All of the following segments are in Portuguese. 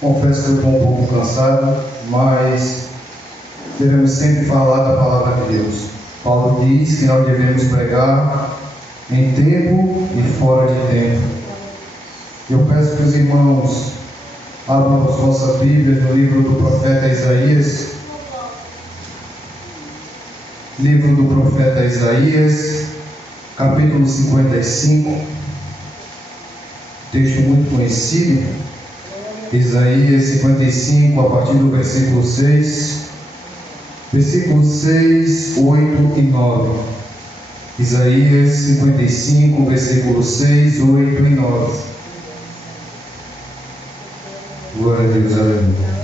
Confesso que eu estou um pouco cansado, mas devemos sempre falar da palavra de Deus. Paulo diz que nós devemos pregar em tempo e fora de tempo. Eu peço que os irmãos abram as vossas Bíblias no livro do profeta Isaías. Livro do profeta Isaías, capítulo 55. Texto muito conhecido. Isaías 55, a partir do versículo 6. Versículos 6, 8 e 9. Isaías 55, versículos 6, 8 e 9. Glória a Deus, aleluia.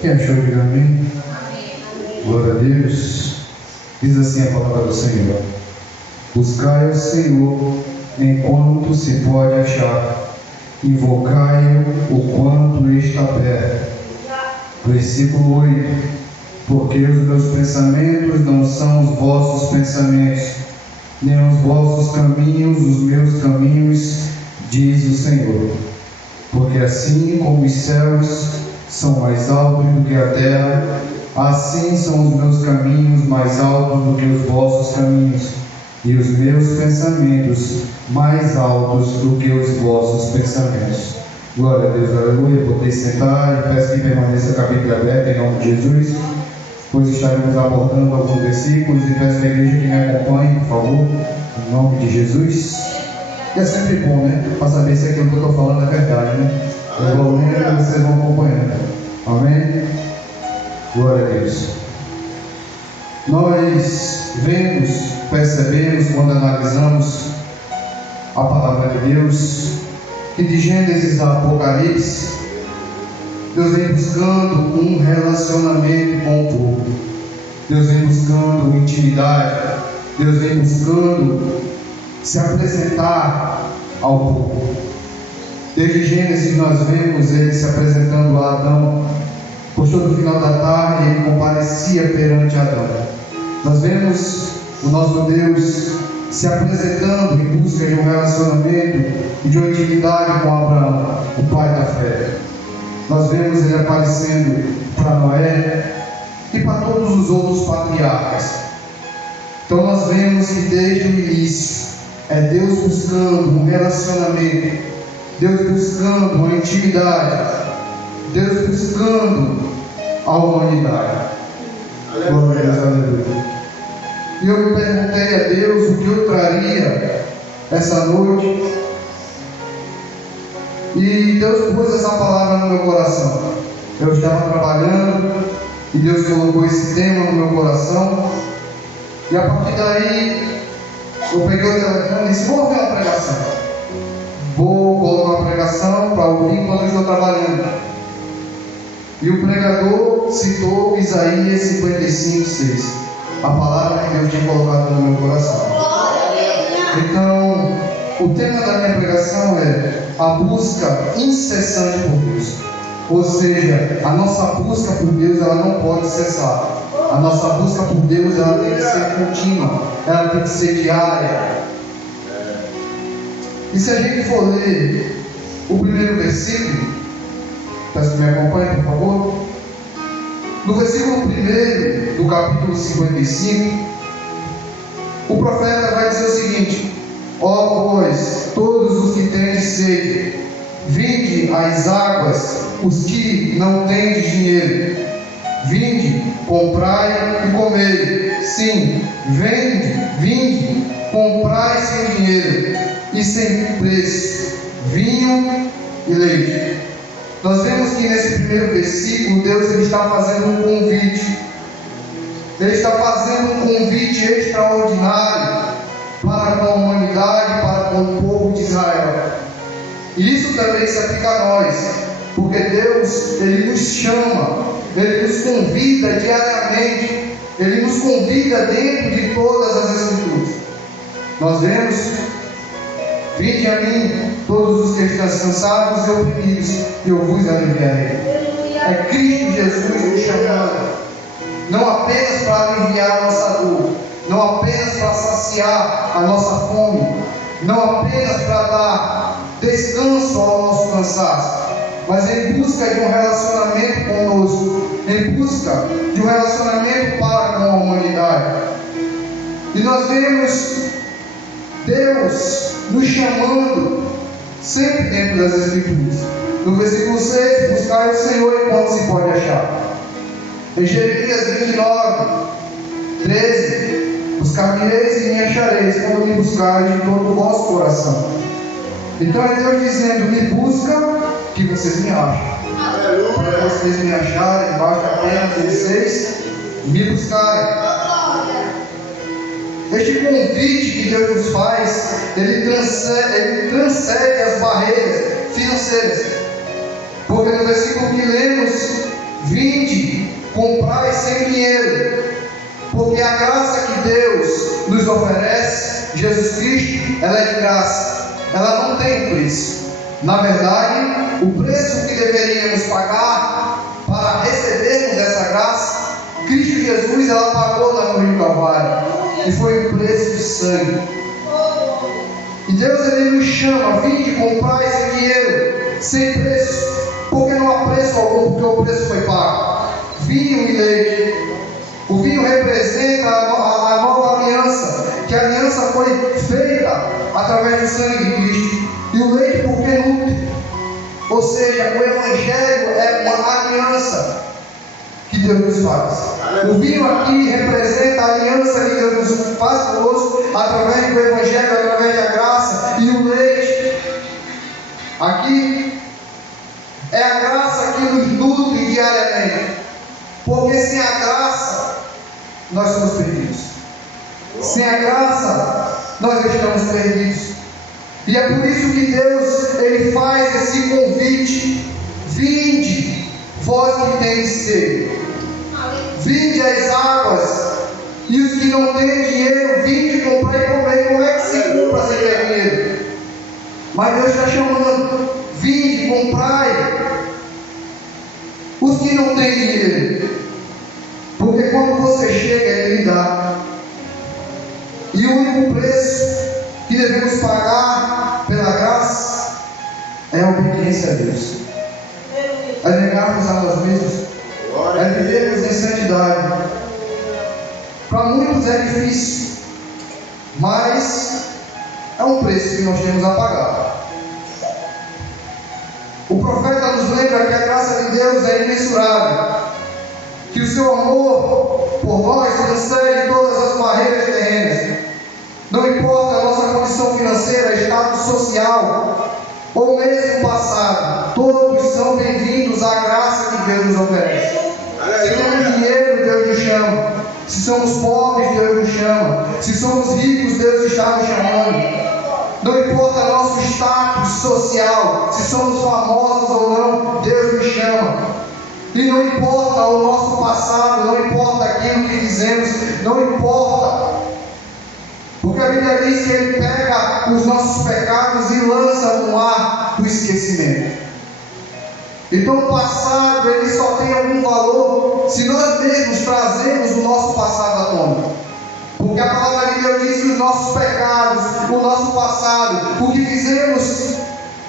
Quem achou, diga amém? Glória a Deus. Diz assim a palavra do Senhor: buscai o Senhor enquanto se pode achar, invocai-o o quanto está perto. Versículo 8: porque os meus pensamentos não são os vossos pensamentos, nem os vossos caminhos os meus caminhos, diz o Senhor. Porque assim como os céus são mais altos do que a terra, assim são os meus caminhos mais altos do que os vossos caminhos, e os meus pensamentos mais altos do que os vossos pensamentos. Glória a Deus, aleluia. Podem sentar e peço que permaneça a Bíblia aberta em nome de Jesus, pois estaremos abordando alguns versículos, e peço à igreja que me acompanhe, por favor, em nome de Jesus. E é sempre bom, né? Para saber se aquilo que eu estou falando é verdade, né? Eu vou lendo e vocês vão acompanhando. Amém? Glória a Deus. Nós vemos, percebemos, quando analisamos a palavra de Deus, que de Gênesis a Apocalipse, Deus vem buscando um relacionamento com o povo. Deus vem buscando intimidade. Deus vem buscando se apresentar ao povo. Desde Gênesis nós vemos Ele se apresentando a Adão, pois todo final da tarde Ele comparecia perante Adão. Nós vemos o nosso Deus se apresentando em busca de um relacionamento e de uma intimidade com Abraão, o pai da fé. Nós vemos Ele aparecendo para Noé e para todos os outros patriarcas. Então nós vemos que desde o início é Deus buscando um relacionamento, Deus buscando uma intimidade, Deus buscando a humanidade. Glória a Deus, aleluia. E eu perguntei a Deus o que eu traria essa noite, e Deus pôs essa palavra no meu coração. Eu estava trabalhando e Deus colocou esse tema no meu coração, e a partir daí eu peguei o telefone e disse: vou ouvir uma pregação. Vou colocar uma pregação para ouvir enquanto eu estou trabalhando. E o pregador citou Isaías 55, 6. A palavra que Deus tinha colocado no meu coração. Então, o tema da minha pregação é a busca incessante por Deus. Ou seja, a nossa busca por Deus, ela não pode cessar. A nossa busca por Deus, ela tem que ser contínua, ela tem que ser diária. E se a gente for ler o primeiro versículo, peço que me acompanhe, por favor. No versículo 1 do capítulo 55, o profeta vai dizer o seguinte: ó, pois, todos os que têm sede, vinde às águas, os que não têm dinheiro, vinde, comprai e comei. Sim, vinde, comprai sem dinheiro e sem preço, vinho e leite. Nós vemos que nesse primeiro versículo Deus ele está fazendo um convite. Ele está fazendo um convite extraordinário para com a humanidade, para com o povo de Israel. E isso também se aplica a nós, porque Deus ele nos chama, Ele nos convida diariamente, Ele nos convida dentro de todas as Escrituras. Nós vemos: vinde a mim, todos os que estão cansados e oprimidos, e eu vos aliviarei. É Cristo Jesus nos chamando, não apenas para aliviar a nossa dor, não apenas saciar a nossa fome, não apenas para dar descanso ao nosso cansaço, mas em busca de um relacionamento conosco, em busca de um relacionamento para com a humanidade. E nós vemos Deus nos chamando sempre dentro das Escrituras. No versículo 6, buscai o Senhor enquanto se pode achar. Em Jeremias 29, 13, buscar-me-eis e me achareis quando me buscareis de todo o vosso coração. Então é Deus dizendo: me busca que vocês me acham. Para vocês me acharem, basta apenas vocês me buscarem. Este convite que Deus nos faz, ele transcende as barreiras financeiras. Porque no versículo que lemos, vinde, comprai sem dinheiro. Porque a graça que Deus nos oferece, Jesus Cristo, ela é de graça. Ela não tem preço. Na verdade, o preço que deveríamos pagar para recebermos essa graça, Cristo Jesus, ela pagou na cruz do Calvário. E foi o preço de sangue. E Deus, ele nos chama: vinde, comprai esse dinheiro sem preço. Porque não há preço algum, porque o preço foi pago. Vinho e leite. O vinho representa a nova aliança, que a aliança foi feita através do sangue de Cristo. E o leite porque nutre. Ou seja, o Evangelho é uma aliança que Deus nos faz. O vinho aqui representa a aliança que Deus nos faz conosco através do Evangelho, através da graça. E o leite aqui é a graça que nos nutre diariamente. Porque sem a graça nós somos perdidos. Sem a graça nós estamos perdidos. E é por isso que Deus, ele faz esse convite: vinde, vós que tendes sede, vinde às águas. E os que não têm dinheiro, vinde, comprar e comer. Como é que se compra sem ter dinheiro? Mas Deus está chamando: vinde, comprai. Os que não têm dinheiro, porque quando você chega, Ele dá. E o único preço que devemos pagar pela graça é a obediência a Deus, é negarmos a nós mesmos, é vivermos em santidade. Para muitos é difícil, mas é um preço que nós temos a pagar. O profeta nos lembra que a graça de Deus é imensurável, que o seu amor por nós transcende todas as barreiras terrenas. Não importa a nossa condição financeira, status social ou mesmo passado, todos são bem-vindos à graça que Deus nos oferece. Se temos dinheiro, Deus nos chama. Se somos pobres, Deus nos chama. Se somos ricos, Deus está nos chamando. Não importa nosso status social, se somos famosos ou não, Deus nos chama. E não importa o nosso passado, não importa aquilo que dizemos, não importa. Porque a Bíblia diz que Ele pega os nossos pecados e lança no mar do esquecimento. Então o passado, ele só tem algum valor se nós mesmos trazemos o nosso passado à tona. Porque a palavra de Deus diz que os nossos pecados, o nosso passado, o que fizemos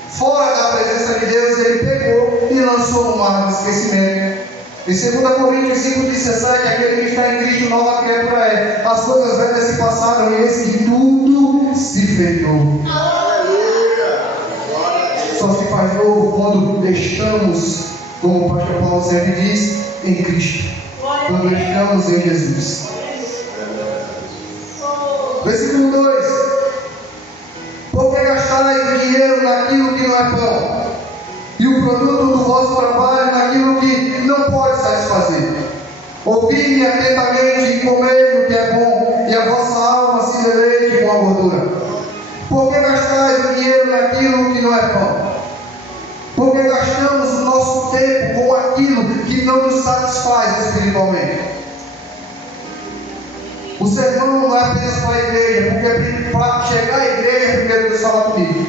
fora da presença de Deus, Ele pegou e lançou no mar do esquecimento. Em 2 Coríntios 5,17, aquele que está em Cristo, nova criatura é. As coisas velhas se passaram e eis que tudo se fez novo. Só se faz novo quando estamos, como o pastor Paulo sempre diz, em Cristo. Quando estamos em Jesus. Versículo 2: porque gastais o dinheiro naquilo que não é pão, e o produto do vosso trabalho naquilo que não pode satisfazer. Ouvi-me atentamente e comei o que é bom, e a vossa alma se deleite com a gordura. Porque gastais o dinheiro naquilo que não é pão? Porque gastamos o nosso tempo com aquilo que não nos satisfaz espiritualmente. O sermão não é apenas para a igreja, porque para chegar à igreja, primeiro Deus fala comigo.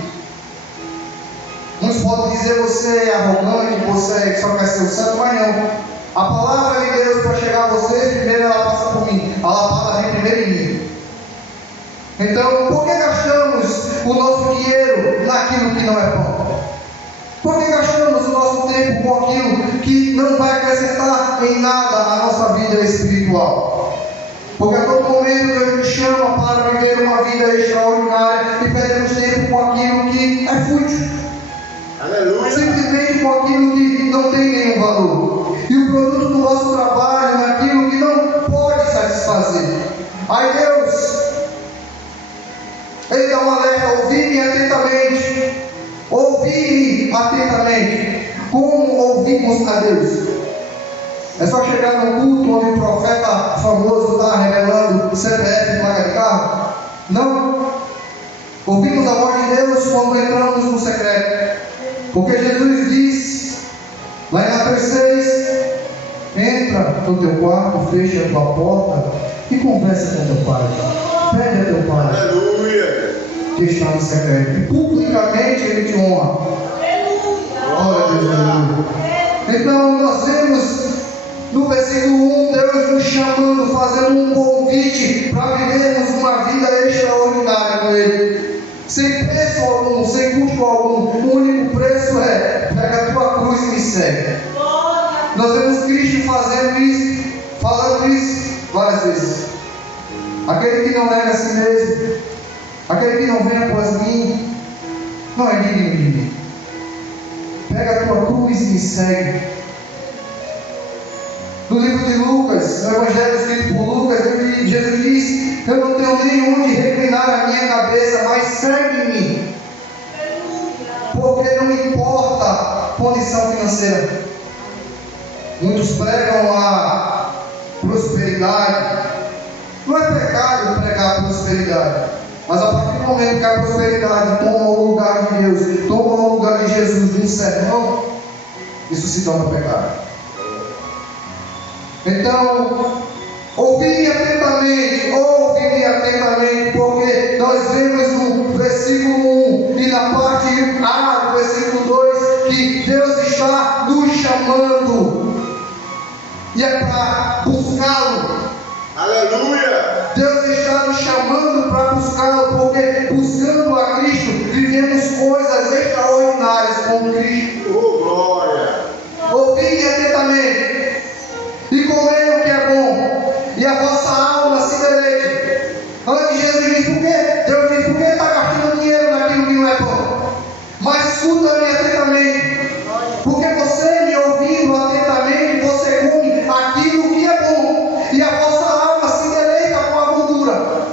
Uns podem dizer: você é arrogante, você só quer ser o santo, mas não. A palavra de Deus para chegar a vocês, primeiro ela passa por mim. A palavra vem primeiro em mim. Então, por que gastamos o nosso dinheiro naquilo que não é bom? Por que gastamos o nosso tempo com aquilo que não vai acrescentar em nada a nossa vida espiritual? Porque a todo momento Deus nos chama para viver uma vida extraordinária e perdemos tempo com aquilo que é fútil. Aleluia. Simplesmente com aquilo que não tem nenhum valor. E o produto do nosso trabalho naquilo que não pode satisfazer. Aí Deus, Ele dá um alerta: ouvi-me atentamente. Ouvi-me atentamente. Como ouvimos a Deus? É só chegar num culto onde o profeta famoso está revelando CPF e placa de carro? Não. Ouvimos a voz de Deus quando entramos no secreto. Porque Jesus disse, lá em Mateus 6, entra no teu quarto, fecha a tua porta e conversa com teu pai. Pede a teu pai. Aleluia. Que está no secreto. E publicamente Ele te honra. Glória a Deus. Aleluia. Então nós vemos no versículo 1, Deus nos chamando, fazendo um convite para vivermos uma vida extraordinária com Ele. Sem preço algum, sem custo algum. O único preço é: pega a tua cruz e me segue. Nós vemos Cristo fazendo isso, falando isso várias vezes. Aquele que não nega a si mesmo, aquele que não vem após mim, não é digno de mim. Pega a tua cruz e me segue. No livro de Lucas, no Evangelho escrito por Lucas, Jesus diz: eu não tenho nem onde reclinar a minha cabeça, mas segue-me. Porque não importa a condição financeira. Muitos pregam a prosperidade. Não é pecado pregar prosperidade, mas a partir do momento que a prosperidade toma o lugar de Deus, toma o lugar de Jesus num sermão, isso se torna pecado. Então, ouvi-me atentamente, porque nós vemos no versículo 1 e na parte A do versículo 2 que Deus está nos chamando, e é para buscá-lo. Aleluia! Deus está nos chamando para buscá-lo, porque buscando a Cristo vivemos coisas extraordinárias com Cristo. Oh, glória! Ouvi-me atentamente e comei o que é bom, e a vossa alma se deleite. Antes Jesus disse: por quê? Deus disse: por que está gastando dinheiro naquilo que não é bom? Mas escuta-me atentamente, porque você me ouvindo atentamente, você come aquilo que é bom, e a vossa alma se deleita com a gordura.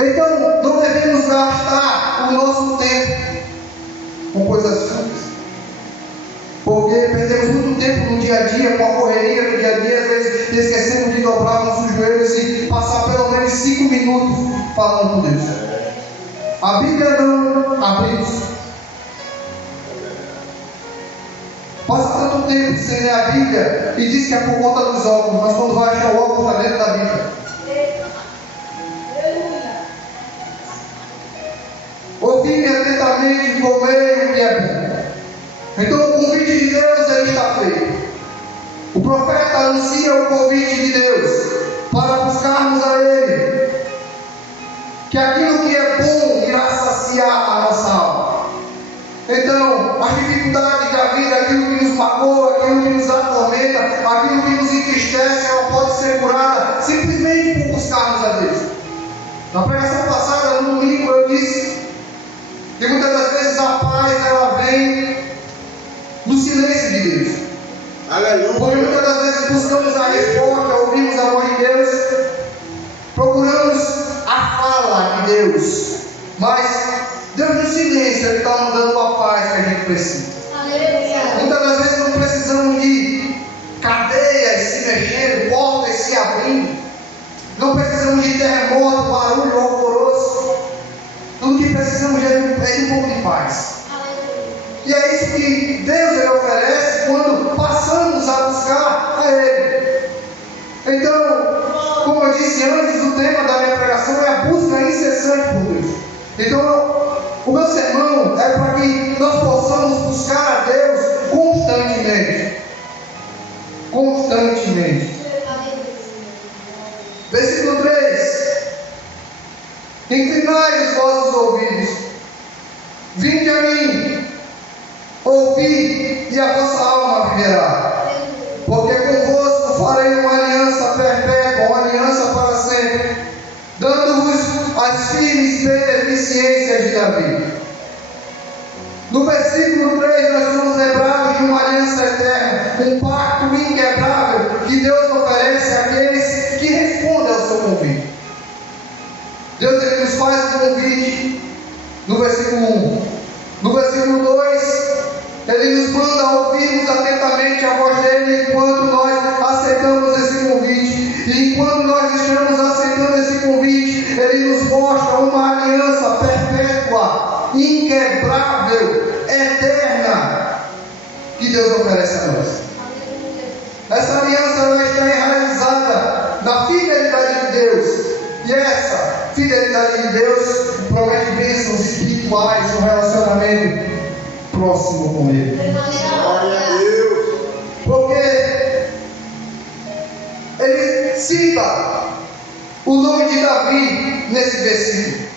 Então não devemos gastar o nosso tempo com coisas fúteis. Porque perdemos muito tempo no dia a dia, com a correria do dia a dia, às vezes esquecemos de dobrar nossos joelhos e passar pelo menos 5 minutos falando com Deus. A Bíblia não abrimos. Passa tanto tempo sem ler a Bíblia e diz que é por conta dos óculos, mas quando vai achar o óculos está dentro da Bíblia. Ouvi-me atentamente e comei o que é bom. Então o convite de Deus ele está feito. O profeta anuncia o convite de Deus para buscarmos a Ele, que aquilo que é bom irá saciar a nossa alma. Então as dificuldades da vida, aquilo que nos magoa, aquilo que nos atormenta, aquilo que nos entristece, ela pode ser curada simplesmente por buscarmos a Deus. Na pregação passada, no domingo, eu disse que muitas das vezes a paz ela vem no silêncio de Deus. Aleluia. Porque muitas das vezes buscamos a resposta, ouvimos a voz de Deus, procuramos a fala de Deus, mas Deus no silêncio Ele está nos dando a paz que a gente precisa. Aleluia. Muitas das vezes não precisamos de cadeias se mexendo, portas se abrindo, não precisamos de terremoto, barulho, alvoroço. Tudo que precisamos é de um pouco de paz. E é isso que Deus ele oferece quando passamos a buscar a Ele. Então, como eu disse antes, o tema da minha pregação é a busca incessante por Deus. Então, o meu sermão é para que nós possamos buscar a Deus constantemente. Constantemente. Versículo 3. Inclinai os vossos ouvidos, vinde a mim, ouvi, e a vossa alma viverá. Porque convosco farei uma aliança perpétua, uma aliança para sempre, dando-vos as firmes beneficências de Davi. No versículo 3 nós somos lembrados de uma aliança eterna, um pacto inquebrável que Deus oferece àqueles que respondem ao seu convite. Deus ele nos faz um convite no versículo 1. No versículo 2, ele nos manda ouvirmos atentamente a voz dele enquanto nós aceitamos esse convite. E enquanto nós estamos aceitando esse convite, ele nos mostra uma aliança perpétua, inquebrável, eterna, que Deus oferece a nós. Essa aliança ela está enraizada na fidelidade de Deus. E essa fidelidade de Deus promete bênçãos espirituais, um relacionamento próximo com Ele. Glória a Deus. Porque ele cita o nome de Davi nesse versículo.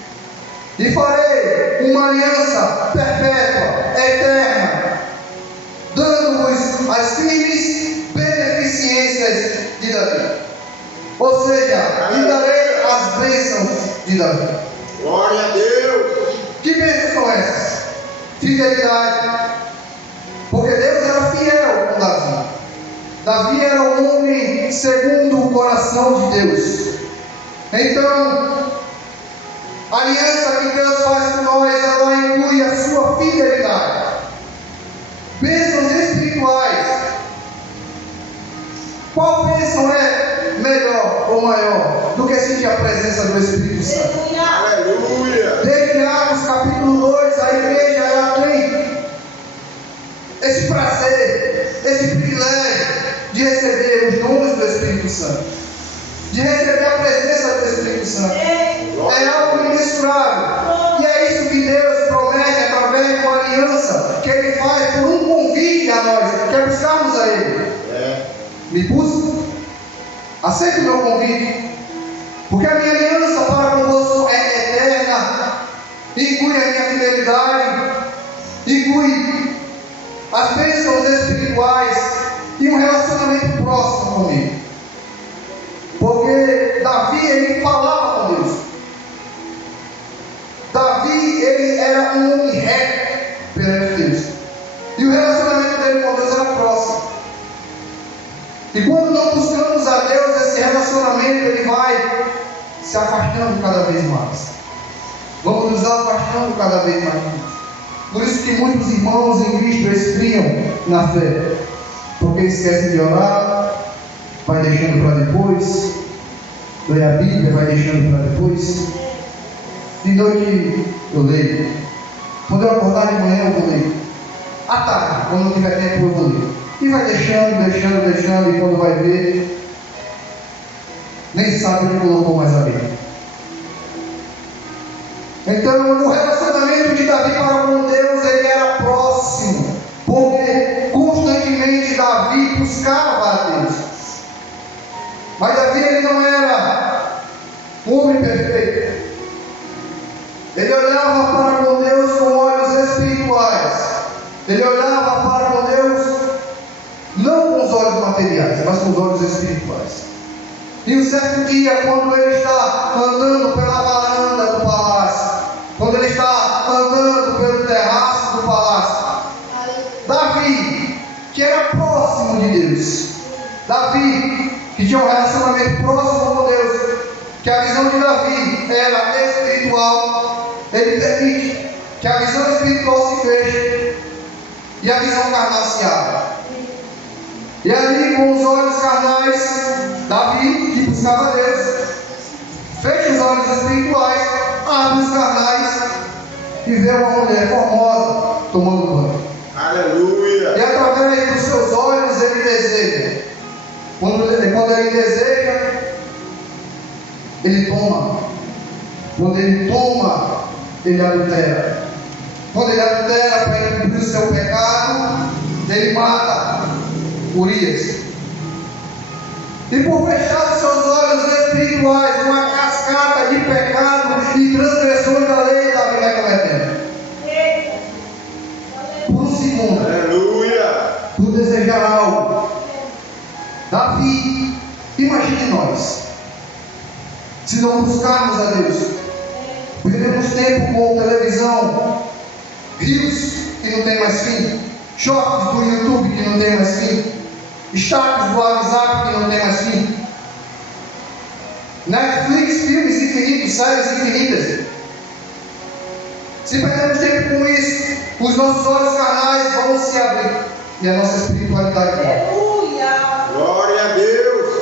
E farei uma aliança perpétua, eterna, dando-vos as firmes beneficências de Davi. Ou seja, lhe darei as bênçãos de Davi. Glória a Deus. Que bênçãos são essas? Fidelidade. Porque Deus era fiel com Davi. Davi era um homem segundo o coração de Deus. Então, a aliança que Deus faz com nós, ela inclui a sua fidelidade. Bênçãos espirituais. Qual bênção é melhor ou maior do que sentir a presença do Espírito Santo? Aleluia. Desde Atos capítulo 2, a igreja ela tem esse prazer, esse privilégio de receber os dons do Espírito Santo, de receber a presença do Espírito Santo. É algo imensurável. E é isso que Deus promete através de uma aliança que Ele faz por um convite a nós, que é buscarmos a Ele. Me busca, aceita o meu convite, porque a minha aliança para convosco é eterna, inclui a minha fidelidade, inclui as bênçãos espirituais e um relacionamento próximo comigo. Porque Davi, ele falava com Deus. Davi, ele era um homem reto perante Deus. E o relacionamento dele com Deus era próximo. E quando não buscamos a Deus, esse relacionamento ele vai se afastando cada vez mais. Vamos nos afastando cada vez mais. Por isso que muitos irmãos em Cristo esfriam na fé. Porque esquecem de orar, vai deixando para depois, lê a Bíblia, vai deixando para depois. De noite eu leio. Quando eu acordar de manhã eu vou ler. À tarde, quando não tiver tempo eu vou ler. E vai deixando, e quando vai ver, nem sabe onde colocou mais a Bíblia. Então, o relacionamento de Davi para com Deus, ele era próximo, porque constantemente Davi buscava a Deus. Mas Davi, ele não era um homem perfeito. Ele olhava para com Deus com olhos espirituais. Ele olhava para com Deus não com os olhos materiais, mas com os olhos espirituais. E um certo dia, quando ele está andando pela varanda do palácio, quando ele está andando pelo terraço do palácio, Davi, que era próximo de Deus, Davi, que tinha um relacionamento próximo com Deus, que a visão de Davi era espiritual, ele permite que a visão espiritual se feche e a visão carnal se abra. E ali, com os olhos carnais, Davi, que buscava Deus, fecha os olhos espirituais, abre os carnais e vê uma mulher formosa tomando banho. Aleluia. E através dos seus olhos ele deseja. Quando ele deseja, ele toma. Quando ele toma, ele adultera. Quando ele adultera para encobrir o seu pecado, ele mata Urias. E por fechar os seus olhos espirituais, uma cascata de pecado e Se não buscarmos a Deus, perdemos tempo com televisão, reels que não tem mais fim, shorts do YouTube que não tem mais fim, status do WhatsApp que não tem mais fim, Netflix, filmes infinitos, séries infinitas. Se perdemos tempo com isso, os nossos olhos carnais vão se abrir e a nossa espiritualidade vai. Aleluia! Glória a Deus.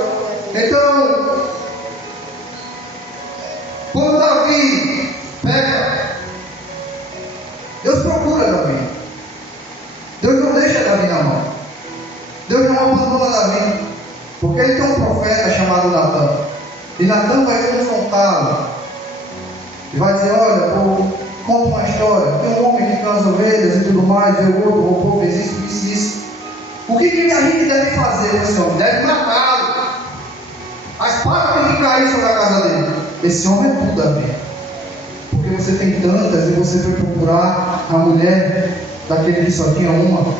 Então, quando Davi peca, Deus procura Davi. Deus não deixa Davi na mão. Deus não abandona Davi, porque ele tem um profeta chamado Natã. E Natã vai confrontá-lo e vai dizer: olha, conta uma história. Tem um homem que tem as ovelhas e tudo mais, veio outro, roubou, fez isso. O que a gente deve fazer com esse homem? Deve matá-lo. A espada tem que cair sobre a casa dele. Esse homem é tudo, Davi. Porque você tem tantas e você foi procurar a mulher daquele que só tinha uma.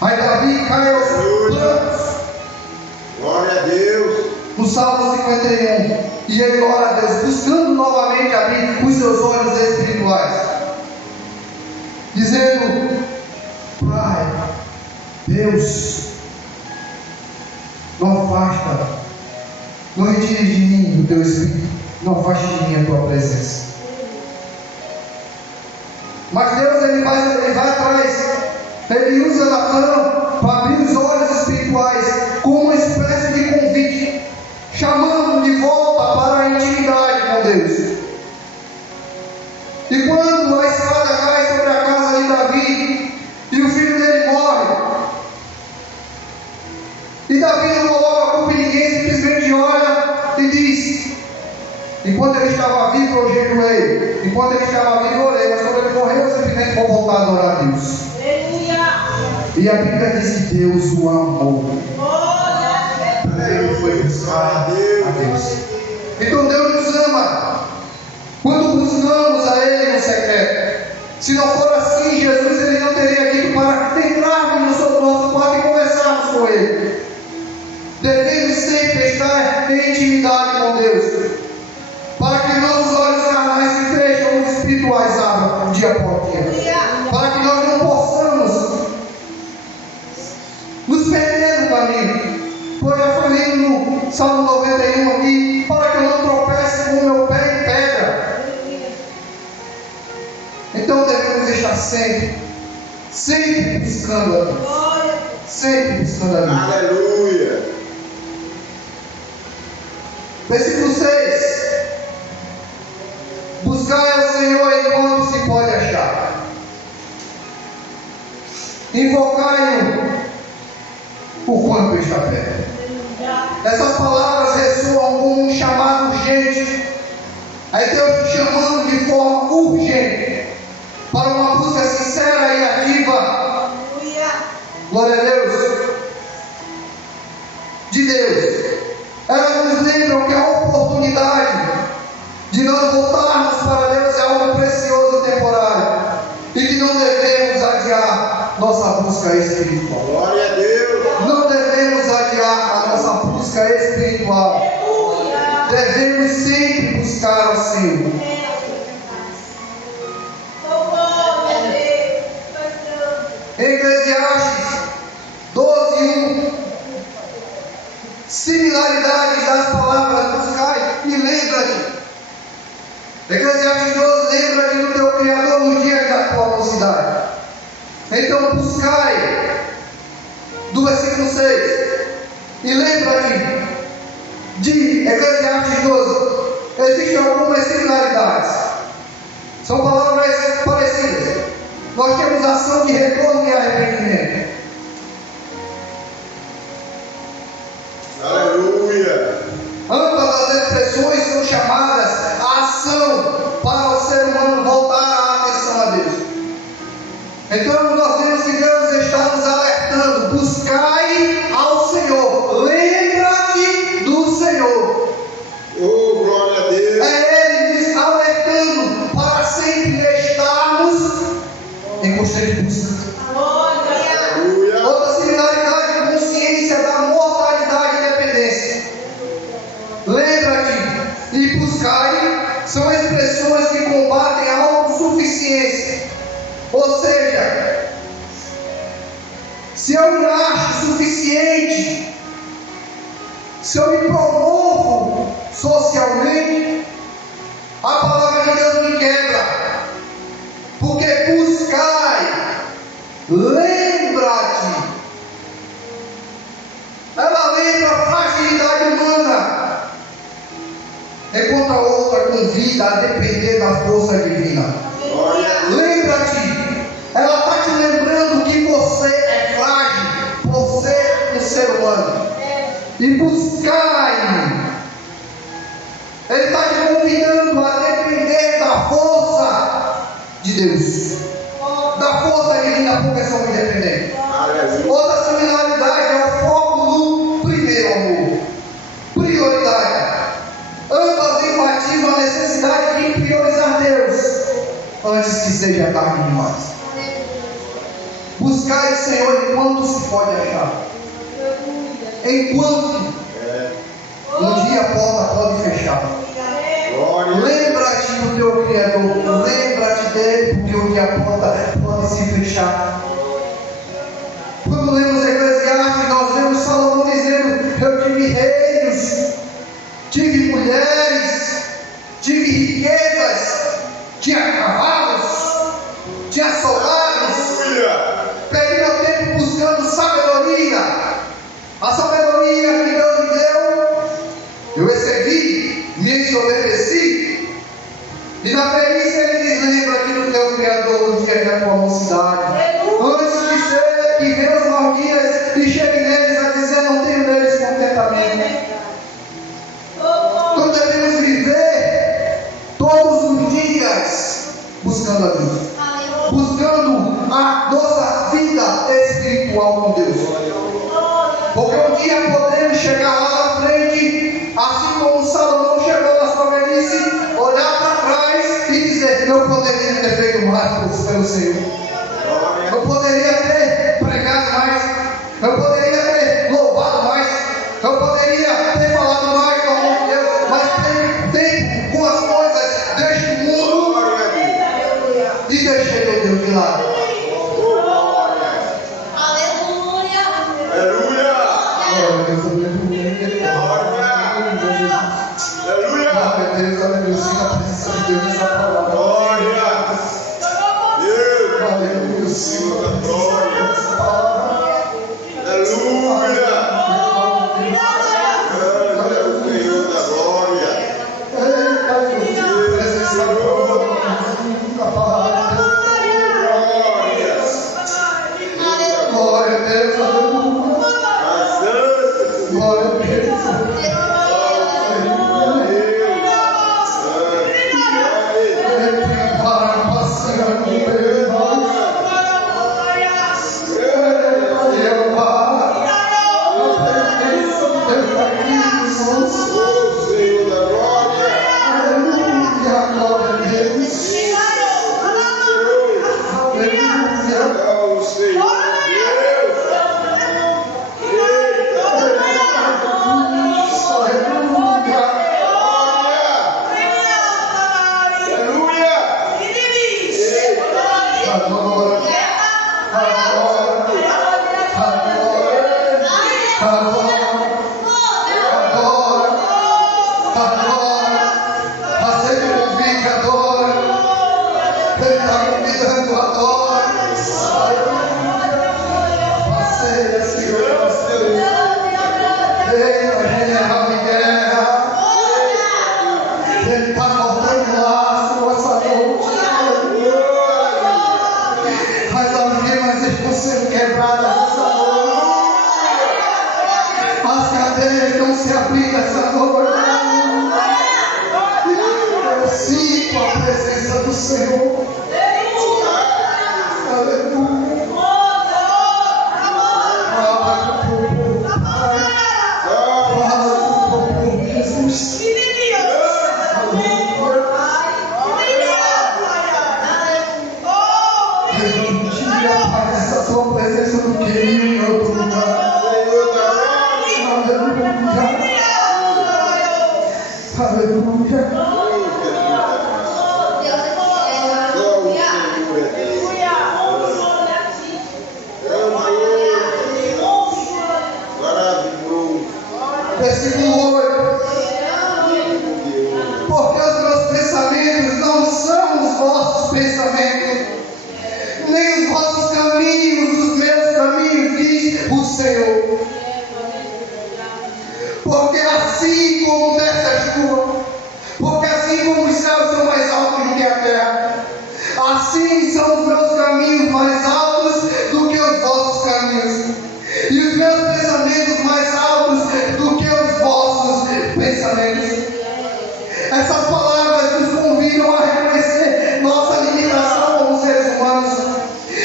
Aí Davi cai aos planos. Glória a Deus. No Salmo 51. E ele ora a Deus, buscando novamente abrir os seus olhos espirituais. Dizendo: Pai, Deus, não afasta, não retire de mim o teu Espírito, não afaste de mim a tua presença. Mas Deus ele vai atrás, ele usa Natã para abrir os olhos espirituais, como uma espécie de convite, chamando de volta para a intimidade com Deus. E quando a espada cai sobre a casa de Davi, e o filho dele morre, e Davi não coloca a culpa em ninguém, simplesmente olha e diz: enquanto ele estava vivo eu jejuei, enquanto ele estava vivo eu orei, mas quando ele morreu eu simplesmente vou voltar a adorar a Deus. E a Bíblia diz que Deus o amou. Ele foi buscar a Deus. Então Deus nos ama quando buscamos a Ele no secreto. Se não for assim, Jesus ele não teria dito para entrarmos no nosso quarto e conversarmos com Ele. Devemos sempre estar em intimidade com Deus, para que nossos olhos carnais se fecham, os espirituais abram dia após dia, para que nós não possamos nos perder no caminho. Pois já foi lido no Salmo 91 aqui: para que eu não tropece com o meu pé em pedra. Então devemos estar sempre buscando a Deus, sempre buscando a Deus. Aleluia. Versículo 6: buscai ao Senhor enquanto se pode achar, invocai-o por quanto está perto. Essas palavras ressoam como um chamado urgente. Aí Deus te chamando de forma urgente para uma busca sincera e ativa. Glória a Deus. De Deus. Elas nos lembram que a oportunidade de nós voltarmos para Deus é algo precioso e temporário, e que não devemos adiar nossa busca espiritual. Glória a Deus. Não devemos adiar a nossa busca espiritual. Devemos sempre buscar ao Senhor. Em Eclesiastes 12:1, similaridades das palavras buscai e lembra-te. Eclesiastes 12: lembra-te do teu Criador no dia da tua mocidade. Então buscai, do versículo 6, e lembra-te de Eclesiastes 12. Existem algumas similaridades, são palavras parecidas. Nós temos ação de retorno e arrependimento. Aleluia. Ambas as expressões são chamadas à ação para o ser humano voltar a atenção a Deus. Então nós vemos que Deus está nos alertando: buscai ao Senhor, lembra-te do Senhor. Oh, glória a Deus. É Ele nos alertando para sempre estarmos em constante busca. Aleluia. Outra similaridade: consciência da mortalidade e dependência. Lembra-te buscai são expressões que combatem a autossuficiência. Ou seja, se eu me acho suficiente, se eu me promovo socialmente, a palavra de Deus me quebra. Porque buscai, lembra-te. Ela lembra a fragilidade humana, enquanto a outra convida a depender da força divina. Lembra-te, ela está te lembrando que você é frágil, você é um ser humano. E buscai, ele está te convidando a depender da força de Deus, da força divina, porque somos independentes. Outra similaridade é o foco no primeiro amor, prioridade. Ambas enfatizam a necessidade de priorizar Deus antes que seja tarde demais. Buscai o Senhor enquanto se pode achar. Enquanto um dia a porta pode fechar. Lembra-te do teu Criador, lembra-te dele, porque um dia a porta pode se fechar. Quando lemos Eclesiastes, nós vemos Salomão dizendo: eu tive reinos, tive mulheres, tive riquezas, tinha cavalos, tinha soldados. Perdi meu tempo buscando sabedoria. A sabedoria que Deus me deu, eu recebi, me desobedeci. E na velhice ele diz: lembra-te do teu Criador no dia da tua mocidade. Antes que venham os maus dias e cheguem neles a dizer: não tenho neles contentamento. Então devemos viver todos os dias buscando a Deus, buscando a nossa vida espiritual com Deus. Porque um dia podemos chegar lá na frente, assim como Salomão chegou na sua velhice, olhar para trás e dizer: eu poderia ter feito mais pelo Senhor, eu poderia ter pregado mais, eu poderia ter louvado mais, eu poderia ter falado mais do amor de Deus, mas teve tempo com as coisas deste mundo e deixei meu Deus de lado. Aleluia. Versículo 8. Porque os meus pensamentos não são os vossos pensamentos, nem os vossos caminhos, os meus caminhos, diz o Senhor. Porque assim como desce a chuva, porque assim como os céus são mais altos do que a terra, assim são os meus caminhos mais altos do que os vossos caminhos, e os meus pensamentos mais altos do que os vossos pensamentos. Essas palavras nos convidam a reconhecer nossa limitação como seres humanos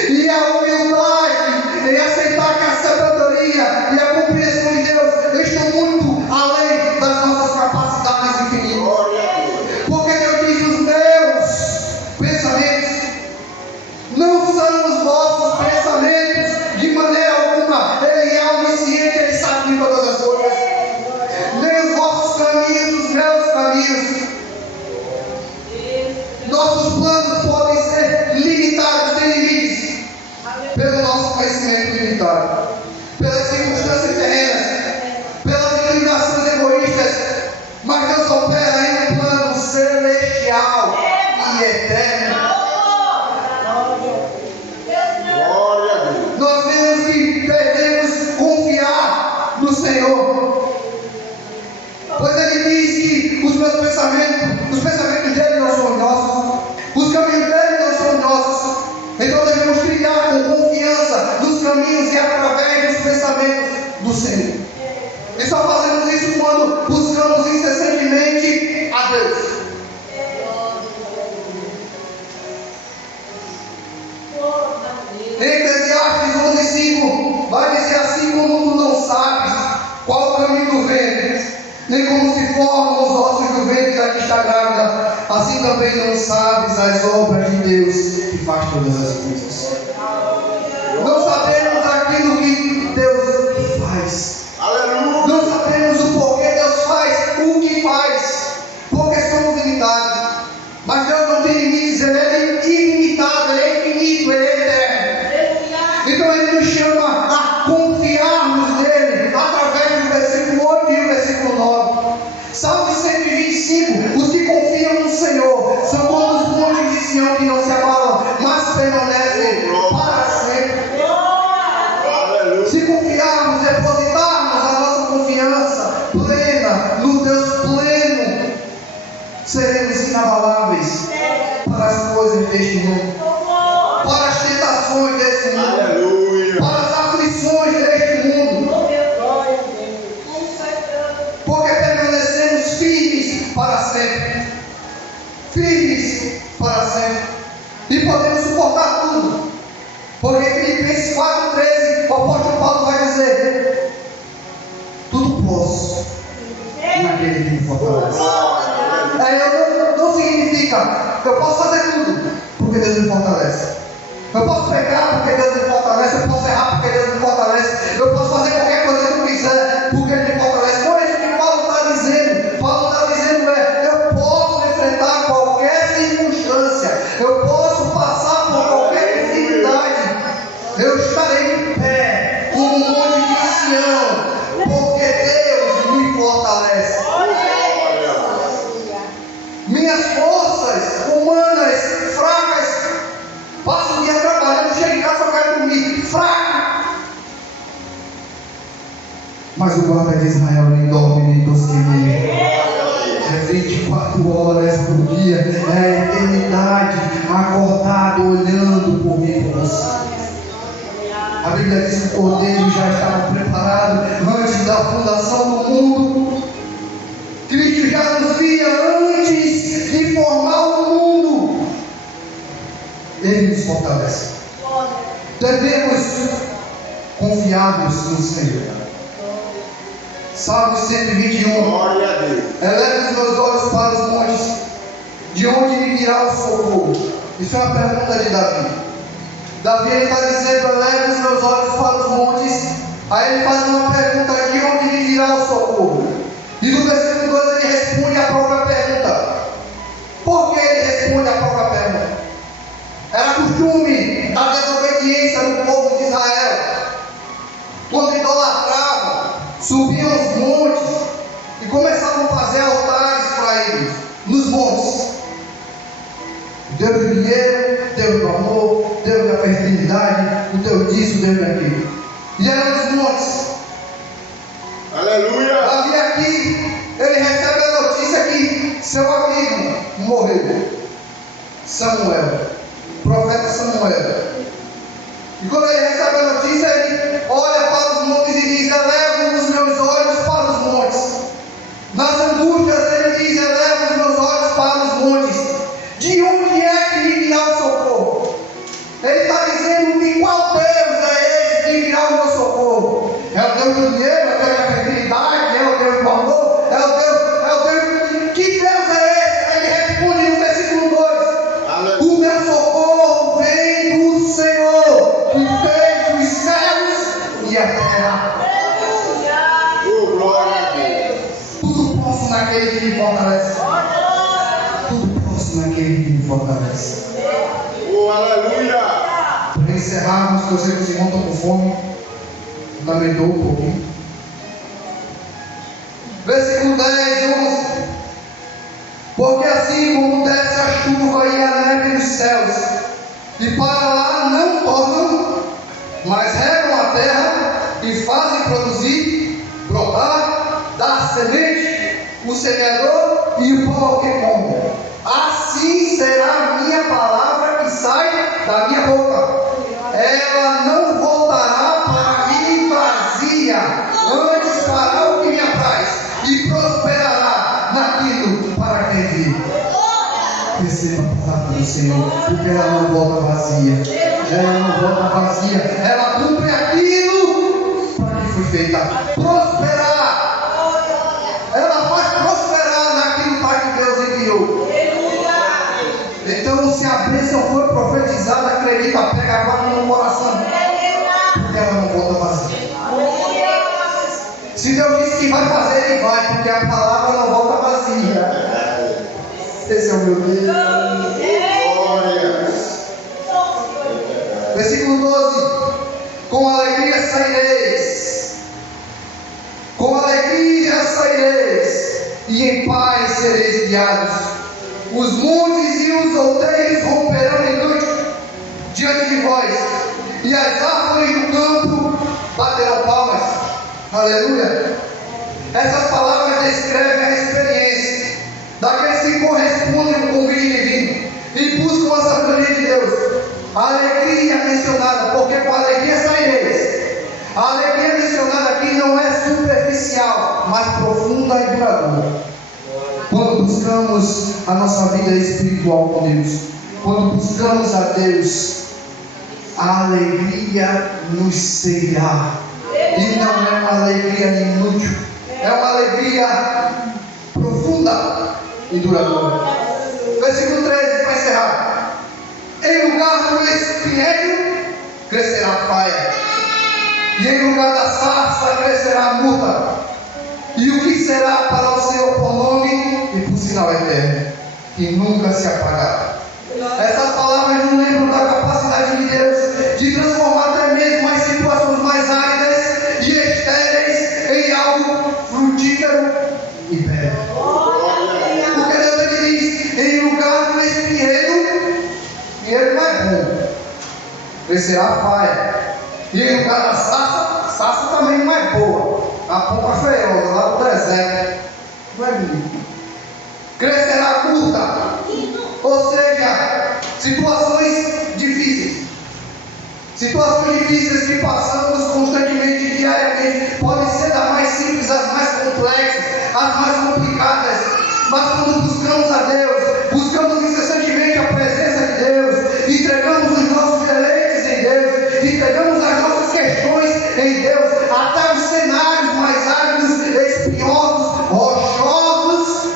e a humildade em aceitar que a sabedoria e a compreensão de Deus estão muito além das nossas capacidades infinitas. Porque Deus diz: os meus pensamentos não são os vossos pensamentos de maneira alguma. Ele é onisciente, Ele sabe de todas as coisas. Nem os vossos caminhos, os meus caminhos. Nossos planos podem ser limitados, sem limites, pelo nosso conhecimento limitado, pelas circunstâncias terrenas, pelas inclinações egoístas, mas Deus opera em um plano celestial e eterno. Nós temos que devemos confiar no Senhor, pois Ele diz que os pensamentos dele não são nossos, os caminhos dele não são nossos. Então devemos trilhar com confiança nos caminhos e através dos pensamentos do Senhor. E só fazemos isso quando buscamos incessantemente a Deus. Em Eclesiastes 11:5 vai dizer: assim como tu não sabes qual o caminho do ventre, nem como se formam os ossos do ventre da que está grávida, assim também não sabes as obras de Deus que faz todas as coisas. Não sabemos aquilo que Deus faz. Aleluia. Não sabemos o porquê Deus faz o que faz, porque somos limitados. Mas Deus não tem limites, Ele é ilimitado, Ele é infinito, Ele é eterno. Então Ele nos chama a confiarmos nele através do versículo 8 e o versículo 9. Salmo 125: os que confiam no Senhor são como os montes de Sião que não se abalam, mas permanecem para sempre. Aleluia. Se confiarmos, depositarmos a nossa confiança plena no Deus pleno, seremos inabaláveis para as coisas deste mundo, para as tentações deste mundo, Aleluia. para as aflições deste mundo, porque permanecemos firmes para sempre. Firmes para sempre. E podemos suportar tudo. Porque Filipenses 4:13, o apóstolo Paulo vai dizer: tudo posso naquele que me fortalece. Não significa eu posso fazer tudo porque Deus me fortalece. Eu posso pecar porque Deus me fortalece. Eu posso errar porque Deus me fortalece. Eu posso fazer qualquer coisa que eu quiser porque Ele me fortalece. Não é isso que Paulo está dizendo. Paulo está dizendo eu posso enfrentar qualquer circunstância. Eu posso passar por qualquer dificuldade. Eu estarei em pé como um monte de Sião, porque Deus me fortalece. Minhas forças humanas fracas, passo o dia trabalhando, chego em casa, só quero dormir, fraco. Mas o guarda de Israel nem dorme nem tosqueneja. É 24 horas por dia, é a eternidade, acordado, olhando por mim e por você. A Bíblia diz que o Cordeiro já estava preparado antes da fundação do mundo. Cristo já nos via antes de formar o mundo. Ele nos fortalece. Devemos confiarmos no Senhor. Salmo 121. Glória a Deus. Eleva os meus olhos para os montes, de onde me virá o socorro? Isso é uma pergunta de Davi. Davi está dizendo: eleva os meus olhos para os montes. Aí ele faz uma pergunta: de onde me virá o socorro? E no versículo 2 ele responde a própria Deus do dinheiro, Deus do amor, Deus da fertilidade, o Deus disso, o Deus daquilo. E era dos montes. Aleluia. Davi aqui, ele recebe a notícia que seu amigo morreu. Samuel, profeta Samuel. E quando ele recebe a notícia, ele olha para os montes e diz: elevo os meus olhos para os montes. Nas angústias ele diz: elevo os meus olhos para os montes. De onde é que me virá o socorro? Ele está dizendo: de qual Deus é esse que virá o meu socorro? É o Deus do dinheiro, é o Deus da fertilidade, é o Deus do amor, é o Deus. Que Deus é esse? Ele responde no versículo 2: o meu socorro vem do Senhor, que fez os céus e a terra. Oh, glória a Deus. Tudo posso naquele que me fortalece. Tudo posso naquele que me fortalece. Oh, aleluia. Para encerrarmos, que eu sei que os irmãos estão com fome, lamentou um pouquinho. Versículo 10, 11. Porque assim como desce a chuva e a neve dos céus, e para lá não tornam, mas regam a terra e fazem produzir, brotar, dar semente, o semeador e o pão ao que come. Assim será a minha palavra que sai da minha boca. Ela não voltará para mim vazia, antes fará o que me apraz e prosperará naquilo para que envie. Receba a palavra do Senhor, porque ela não volta vazia. Ela não volta vazia. Ela cumpre aquilo para que foi feita. Prosperar. Ela faz prosperar naquilo para que Deus enviou. Então, se a bênção foi profetizada, acredita, pega a vaca no coração. Porque ela não volta vazia. Se Deus disse que vai fazer, Ele vai, porque a palavra não volta vazia. Esse é o meu Deus. Glória. Versículo 12: com alegria saireis, com alegria saireis, e em paz sereis guiados. Os montes e os outeiros romperão em noite diante de vós, e as árvores do campo baterão palmas. Aleluia. Essas palavras descrevem a experiência daqueles que correspondem ao convite divino e buscam a sabedoria de Deus. A alegria mencionada, porque com alegria saireis. A alegria mencionada aqui não é superficial, mas profunda e duradoura. Quando buscamos a nossa vida espiritual com Deus, quando buscamos a Deus, a alegria nos cegará. E não é uma alegria inútil, é uma alegria profunda e duradoura. Versículo 13, para encerrar: em lugar do espinheiro crescerá a faia, e em lugar da sarça crescerá a murta. E o que será para o Senhor por nome e por sinal eterno, que nunca se apagará. Essas palavras nos lembram da capacidade de Deus de transformar até mesmo as situações mais áridas e estéreis em algo frutífero e belo. Porque Deus ele diz: em lugar do espinheiro não é bom, crescerá a faia. E em lugar da sarça também não é boa. A pompa feiosa lá do deserto não é bonito. Crescerá a curta, ou seja, situações difíceis que passamos constantemente, diariamente, podem ser das mais simples às mais complexas, às mais complicadas, mas quando buscamos a Deus, buscamos incessantemente a presença de Deus, entregamos os nossos deleites em Deus, entregamos as nossas questões em Deus, até os cenários mais áridos, espinhosos, rochosos,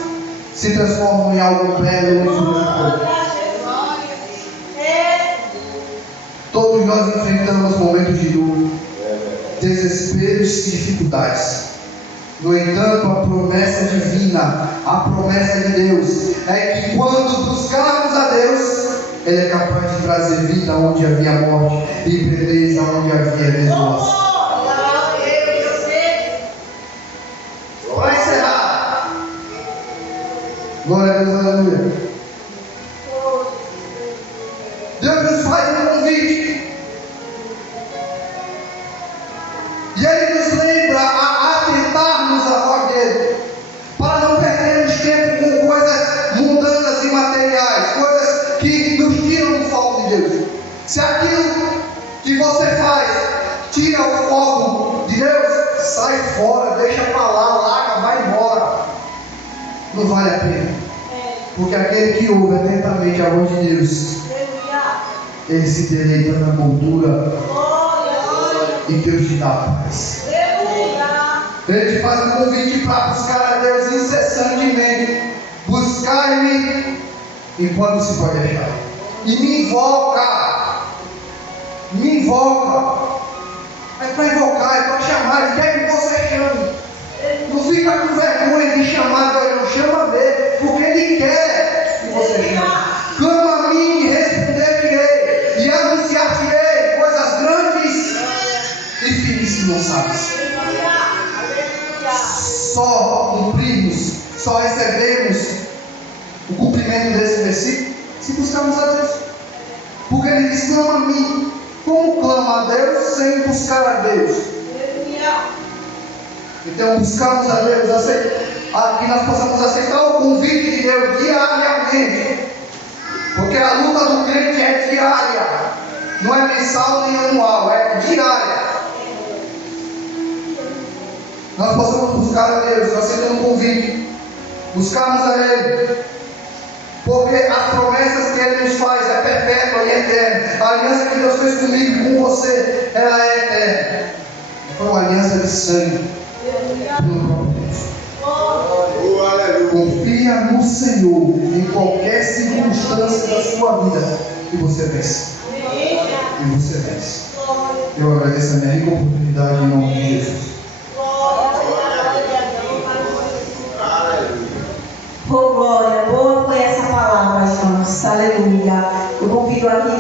se transformam em algo belo e frutífero. Todos nós enfrentamos momentos de dor, desesperos e dificuldades. No entanto, a promessa divina, a promessa de Deus, é que quando buscarmos a Deus, Ele é capaz de trazer vida onde havia morte e beleza onde havia desolação. Para encerrar, glória a Deus, aleluia. Se aquilo que você faz tira o foco de Deus, sai fora, deixa para lá, larga, vai embora. Não vale a pena. Porque aquele que ouve atentamente a voz de Deus, ele se deleita na moldura e Deus te dá paz. Ele te faz um convite para buscar a Deus incessantemente. Buscar-me enquanto se pode achar. E me invoca. Me invoca. É para invocar, é para chamar. Ele quer que você chame. Não fica com vergonha de chamar, não chama dele, porque ele quer que você chame. Clama a mim e responder-te-ei, e anunciar-te-ei coisas grandes e finis que não sabes. Só cumprimos, só recebemos o cumprimento desse versículo se buscarmos a Deus. Porque ele diz: clama a mim. Como clama a Deus sem buscar a Deus? Então buscamos a Deus, que nós possamos aceitar o convite de Deus diariamente. Porque a luta do crente é diária, não é mensal nem anual, é diária. Nós possamos buscar a Deus, aceitando o convite, buscarmos a Ele, porque as promessas que Ele nos faz é perpétua e eterna. A aliança que Deus fez comigo e com você, ela é eterna. Foi uma aliança de sangue pelo próprio Deus. Confia no Senhor em qualquer circunstância da sua vida e você vence. E você vence. Eu agradeço a minha rica oportunidade em nome de Jesus. Oh, glória, boa foi essa palavra, irmãos. Aleluia. Eu convido aqui